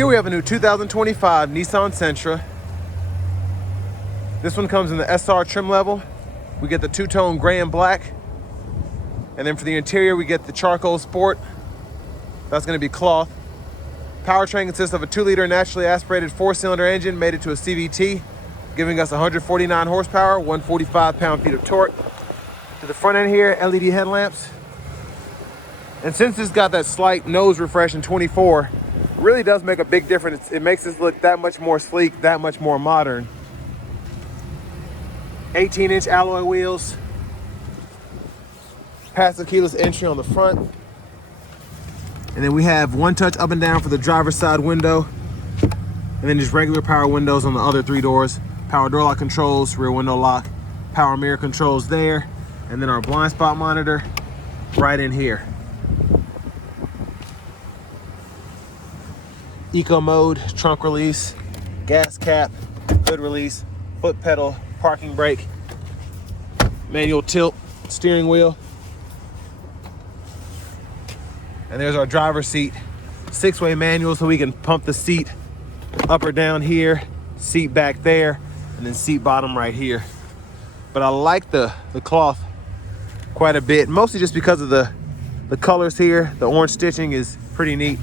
Here we have a new 2025 Nissan Sentra. This one comes in the SR trim level. We get the two-tone gray and black. And then for the interior, we get the charcoal sport. That's gonna be cloth. Powertrain consists of a 2-liter naturally aspirated 4-cylinder engine made it to a CVT, giving us 149 horsepower, 145 pound-feet of torque. To the front end here, LED headlamps. And since it's got that slight nose refresh in 24, it really does make a big difference. It makes this look that much more sleek, that much more modern. 18-inch alloy wheels. Passive keyless entry on the front. And then we have one touch up and down for the driver's side window. And then just regular power windows on the other 3 doors. Power door lock controls, rear window lock, power mirror controls there. And then our blind spot monitor right in here. Eco mode, trunk release, gas cap, hood release, foot pedal, parking brake, manual tilt, steering wheel. And there's our driver's seat, 6-way manual, so we can pump the seat up or down here, seat back there, and then seat bottom right here. But I like the cloth quite a bit, mostly just because of the colors here. The orange stitching is pretty neat.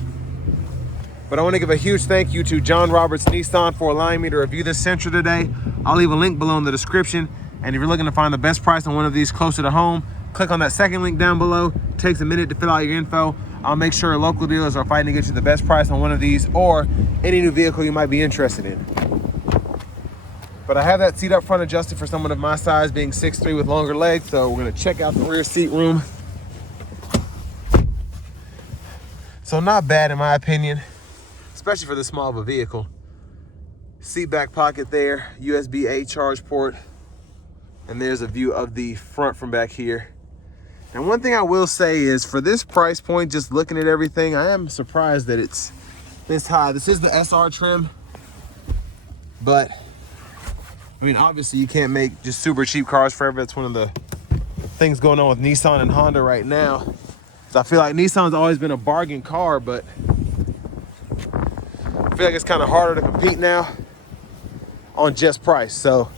But I want to give a huge thank you to John Roberts Nissan for allowing me to review this Sentra today. I'll leave a link below in the description. And if you're looking to find the best price on one of these closer to home, click on that second link down below. It takes a minute to fill out your info. I'll make sure local dealers are fighting to get you the best price on one of these or any new vehicle you might be interested in. But I have that seat up front adjusted for someone of my size, being 6'3" with longer legs. So we're gonna check out the rear seat room. So not bad in my opinion, especially for this small of a vehicle. Seat back pocket there, USB-A charge port. And there's a view of the front from back here. And one thing I will say is for this price point, just looking at everything, I am surprised that it's this high. This is the SR trim, but I mean, obviously you can't make just super cheap cars forever. That's one of the things going on with Nissan and Honda right now. So I feel like Nissan's always been a bargain car, but I feel like it's kind of harder to compete now on just price. So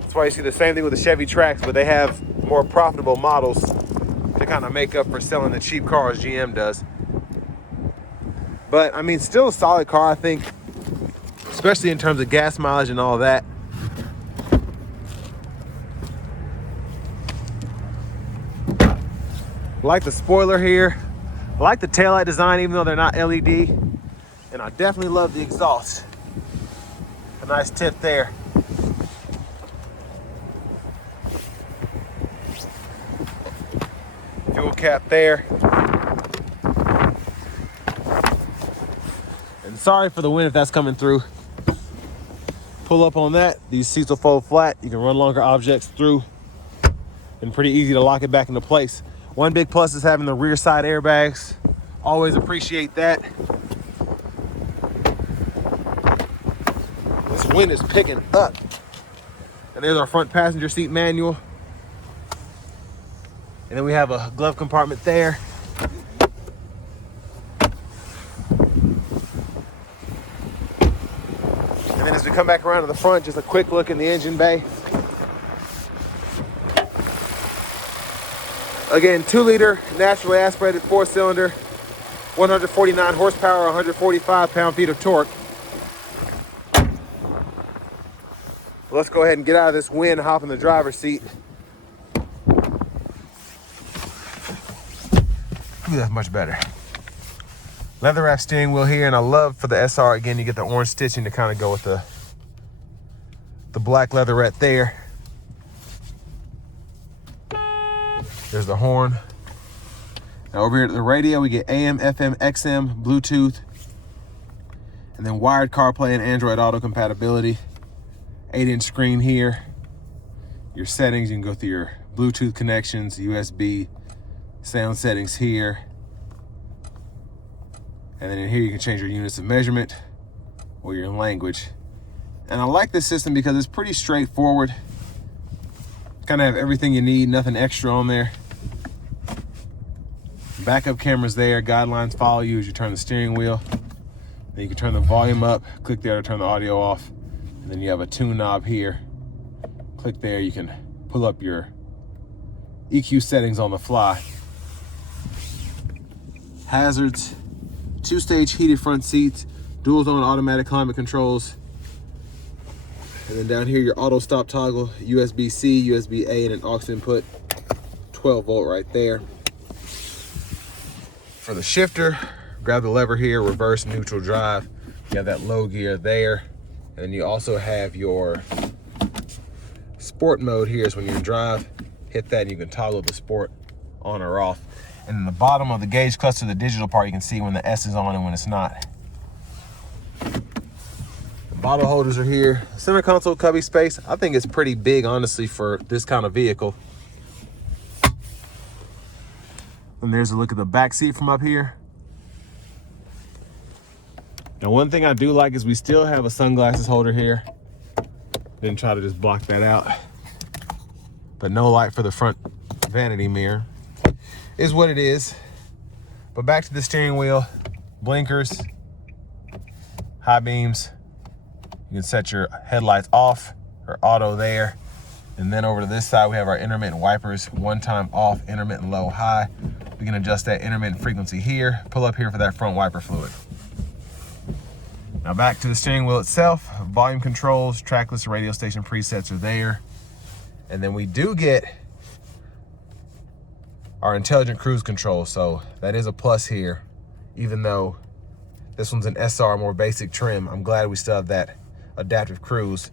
that's why you see the same thing with the Chevy Trax, but they have more profitable models to kind of make up for selling the cheap cars GM does. But I mean, still a solid car, I think, especially in terms of gas mileage and all that. I like the spoiler here. I like the taillight design, even though they're not LED. And I definitely love the exhaust. A nice tip there. Fuel cap there. And sorry for the wind if that's coming through. Pull up on that. These seats will fold flat. You can run longer objects through and pretty easy to lock it back into place. One big plus is having the rear side airbags. Always appreciate that. This wind is picking up. And there's our front passenger seat manual. And then we have a glove compartment there. And then as we come back around to the front, just a quick look in the engine bay. Again, 2-liter naturally aspirated 4-cylinder, 149 horsepower, 145 pound-feet of torque. Let's go ahead and get out of this wind and hop in the driver's seat. Ooh, that's much better. Leather wrap steering wheel here, and I love for the SR, again, you get the orange stitching to kind of go with the black leatherette there. There's the horn. Now over here at the radio, we get AM, FM, XM, Bluetooth, and then wired CarPlay and Android Auto compatibility. 8-inch screen here. Your settings, you can go through your Bluetooth connections, USB, sound settings here. And then in here you can change your units of measurement or your language. And I like this system because it's pretty straightforward. Kind of have everything you need, nothing extra on there. Backup cameras there, guidelines follow you as you turn the steering wheel. Then you can turn the volume up, click there to turn the audio off. And then you have a tune knob here. Click there, you can pull up your EQ settings on the fly. Hazards, 2-stage heated front seats, dual zone automatic climate controls. And then down here, your auto stop toggle, USB-C, USB-A, and an aux input, 12 volt right there. For the shifter, grab the lever here, reverse, neutral, drive. You have that low gear there. And then you also have your sport mode here. So when you drive, hit that and you can toggle the sport on or off. And in the bottom of the gauge cluster, the digital part, you can see when the S is on and when it's not. The bottle holders are here. Center console cubby space, I think it's pretty big, honestly, for this kind of vehicle. And there's a look at the back seat from up here. Now, one thing I do like is we still have a sunglasses holder here. Didn't try to just block that out. But no light for the front vanity mirror. Is what it is. But back to the steering wheel, blinkers, high beams. You can set your headlights off or auto there. And then over to this side, we have our intermittent wipers, one time off, intermittent low, high. We can adjust that intermittent frequency here, pull up here for that front wiper fluid. Now back to the steering wheel itself, volume controls, trackless radio station presets are there. And then we do get our intelligent cruise control, so that is a plus here. Even though this one's an SR, more basic trim, I'm glad we still have that adaptive cruise.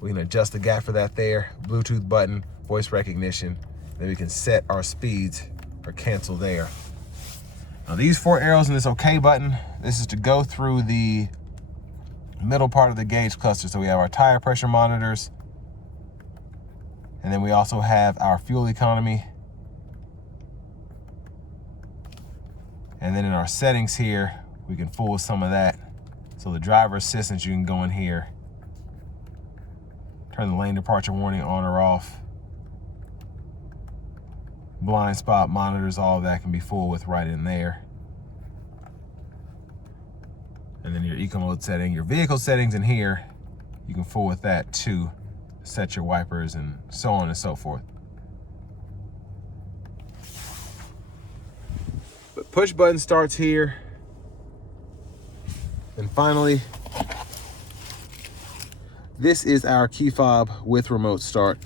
We can adjust the gap for that there, Bluetooth button, voice recognition. Then we can set our speeds or cancel there. Now these 4 arrows in this OK button, this is to go through the middle part of the gauge cluster. So we have our tire pressure monitors, and then we also have our fuel economy. And then in our settings here, we can fool with some of that. So the driver assistance, you can go in here, turn the lane departure warning on or off. Blind spot monitors, all of that can be fooled with right in there. And then your eco mode setting, your vehicle settings in here, you can fool with that too. Set your wipers and so on and so forth. But push button starts here. And finally, this is our key fob with remote start.